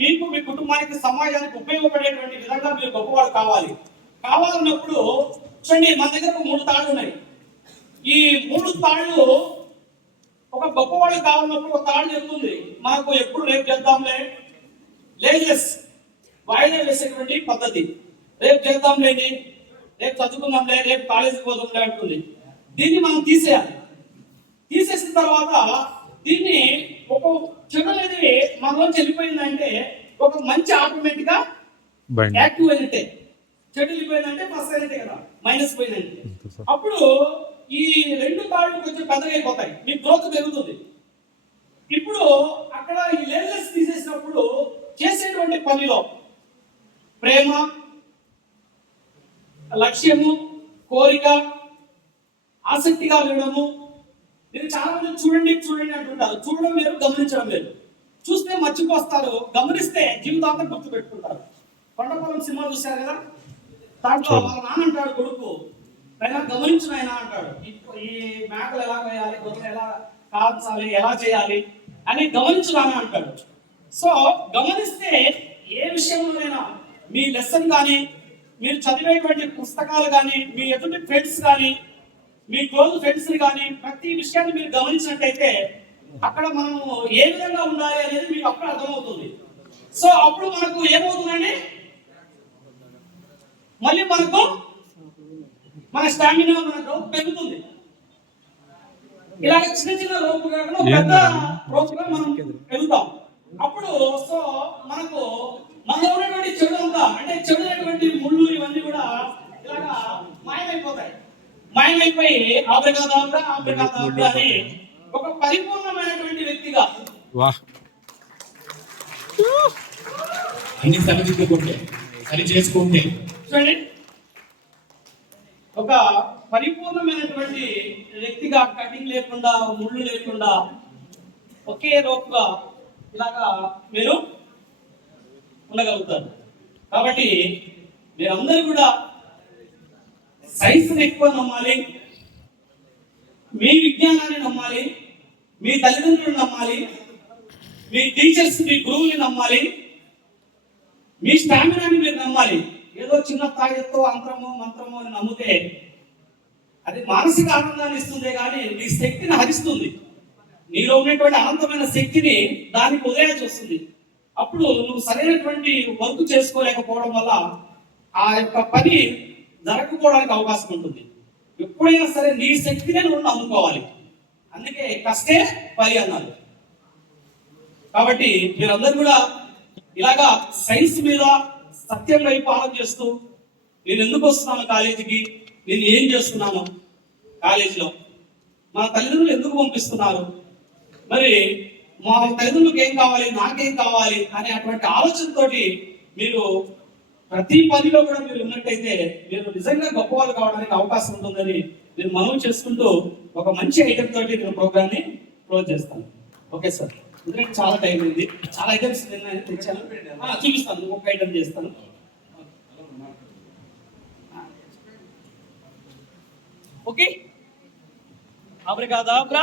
మీకు మీ కుటుంబానికి సమాజానికి ఉపయోగపడేటువంటి విధంగా మీరు గొప్పవాడు కావాలన్నప్పుడు చూడండి, మన దగ్గర 3 తాళ్ళు ఉన్నాయి. ఈ 3 తాళ్ళు ఒక గొప్పవాడు కావాలన్నప్పుడు ఒక తాళ్ళు చెప్తుంది మనకు ఎప్పుడు రేపు చేద్దాంలే, లేజెస్ వాయిదా వేసేటువంటి పద్ధతి. రేపు చేద్దాంలేండి, రేపు చదువుకుందాంలే, రేపు కాలేజీకి పోదాంలే అంటుంది. దీన్ని మనం తీసేయాలి. తీసేసిన తర్వాత దీన్ని ఒక చెడు అనేది మనలో వెళ్ళిపోయిందంటే ఒక మంచి ఆటోమేటిక్ గా యాక్టివ్ అయినట్టే. చెడు వెళ్ళిపోయిందంటే ప్లస్ అయినట్టే కదా, మైనస్ పోయిందంటే. అప్పుడు ఈ 2 తాళ్ళు కొంచెం పెద్దగా అయిపోతాయి, మీ గ్రోత్ పెరుగుతుంది. ఇప్పుడు అక్కడ ఈ లేజర్స్ తీసేసినప్పుడు చేసేటువంటి పనిలో ప్రేమ, లక్ష్యము, కోరిక, ఆసక్తిగా వినడము. మీరు చాలా మంది చూడండి అంటుంటారు. చూడడం వేరు, గమనించడం వేరు. చూస్తే మర్చిపోస్తారు, గమనిస్తే జీవితాంతం గుర్తు పెట్టుకుంటారు. కొండపల్లం సినిమా చూశారు కదా, దాంట్లో వాళ్ళ నాన్న అంటాడు కొడుకు, అయినా గమనించిన ఆయన అంటాడు, ఈ మేకలు ఎలా వేయాలి, గొర్రెలు ఎలా కాల్చాలి, ఎలా చేయాలి అని గమనించున్నాను అంటాడు. సో గమనిస్తే ఏ విషయంలోనైనా మీ లెసన్ కానీ, మీరు చదివేటువంటి పుస్తకాలు కానీ, మీ ఎదుటి ఫ్రెండ్స్ కానీ, మీ క్లోజ్ ఫ్రెండ్స్ కానీ, ప్రతి విషయాన్ని మీరు గమనించినట్టయితే అక్కడ మనము ఏ విధంగా ఉండాలి అనేది మీకు అప్పుడు అర్థమవుతుంది. సో అప్పుడు మనకు ఏమవుతుందండి, మళ్ళీ మనకు మన స్టామినా, మన గ్రోత్ పెరుగుతుంది. ఇలాగ చిన్న రోపు కాకుండా పెద్ద రోపుగా మనం పెరుగుతాం. అప్పుడు సో మనకు మనలో ఉన్నటువంటి చెడు అంతా, అంటే చెడు అనేటువంటి ముళ్ళు ఇవన్నీ కూడా ఇలాగా మాయమైపోయి ఆబ్రకాదాబ్రా అని ఒక పరిపూర్ణమైనటువంటి వ్యక్తిగా అన్ని సరి చేసుకుంటే చూడండి, ఒక పరిపూర్ణమైనటువంటి వ్యక్తిగా, కటింగ్ లేకుండా, ముళ్ళు లేకుండా, ఒకే రోపుగా ఇలాగా మీరు ఉండగలుగుతారు. కాబట్టి మీరందరూ కూడా సైన్స్ని ఎక్కువ నమ్మాలి, మీ విజ్ఞానాన్ని నమ్మాలి, మీ తల్లిదండ్రులను నమ్మాలి, మీ టీచర్స్, మీ గురువుని నమ్మాలి, మీ స్టామినాని మీరు నమ్మాలి. ఏదో చిన్న తాయెత్తో మంత్రమో అని నమ్మితే అది మానసిక ఆనందాన్ని ఇస్తుందే కానీ నీ శక్తిని హరిస్తుంది. నీలో ఉన్నటువంటి అనంతమైన శక్తిని దానికి వదిలేయాల్సి వస్తుంది. అప్పుడు నువ్వు సరైనటువంటి వర్క్ చేసుకోలేకపోవడం వల్ల ఆ యొక్క పని జరగకపోవడానికి అవకాశం ఉంటుంది. ఎప్పుడైనా సరే నీ శక్తినే నువ్వు నమ్ముకోవాలి. అందుకే కష్టే పని అన్నారు. కాబట్టి మీరందరూ కూడా ఇలాగా సైన్స్ మీద సత్యం వైపు ఆలోచన చేస్తూ, నేను ఎందుకు వస్తున్నాను కాలేజీకి, నేను ఏం చేస్తున్నాను కాలేజీలో, మా తల్లిదండ్రులు ఎందుకు పంపిస్తున్నారు, మరి మా తల్లిదండ్రులకు ఏం కావాలి, నాకేం కావాలి అనే అటువంటి ఆలోచనతోటి మీరు ప్రతి పనిలో కూడా మీరు ఉన్నట్టయితే మీరు నిజంగా గొప్పవాళ్ళు కావడానికి అవకాశం ఉంటుందని నేను మనవి చేసుకుంటూ ఒక మంచి ఐటమ్ తోటి నేను ప్రోగ్రామ్ ని క్లోజ్ చేస్తాను. ఓకే సార్, ఎందుకంటే చాలా టైం ఉంది, చాలా ఐటమ్స్ తెచ్చాను, చూపిస్తాను, ఒక ఐటమ్ చేస్తాను. ఓకే, ఆబ్రకాదాబ్రా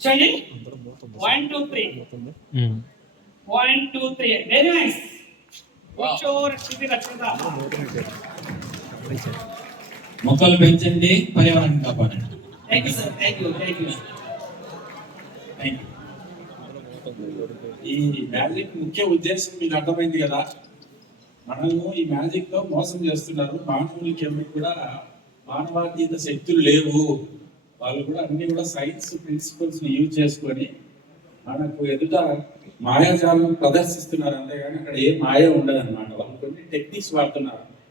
చూడండి, 1 2 3 1 2 3 వెరీ నైస్. మొక్కలు పెంచండి, పర్యావరణాన్ని కాపాడండి. Thank you sir, thank you. ఈ మ్యాజిక్ ముఖ్య ఉద్దేశం మీకు అర్థమైంది కదా. మనము ఈ మ్యాజిక్ లో మోసం చేస్తున్నారు. మానవులకి ఎవరికి కూడా మానవాతీత శక్తులు లేవు. వాళ్ళు కూడా అన్ని కూడా సైన్స్ ప్రిన్సిపల్స్ ని యూజ్ చేసుకొని మనకు ఎదుట మాయాజాలం ప్రదర్శిస్తున్నారు. అంతేగాని అక్కడ ఏ మాయ ఉండదు అనమాట. వాళ్ళు కొన్ని టెక్నిక్స్ వాడుతున్నారు.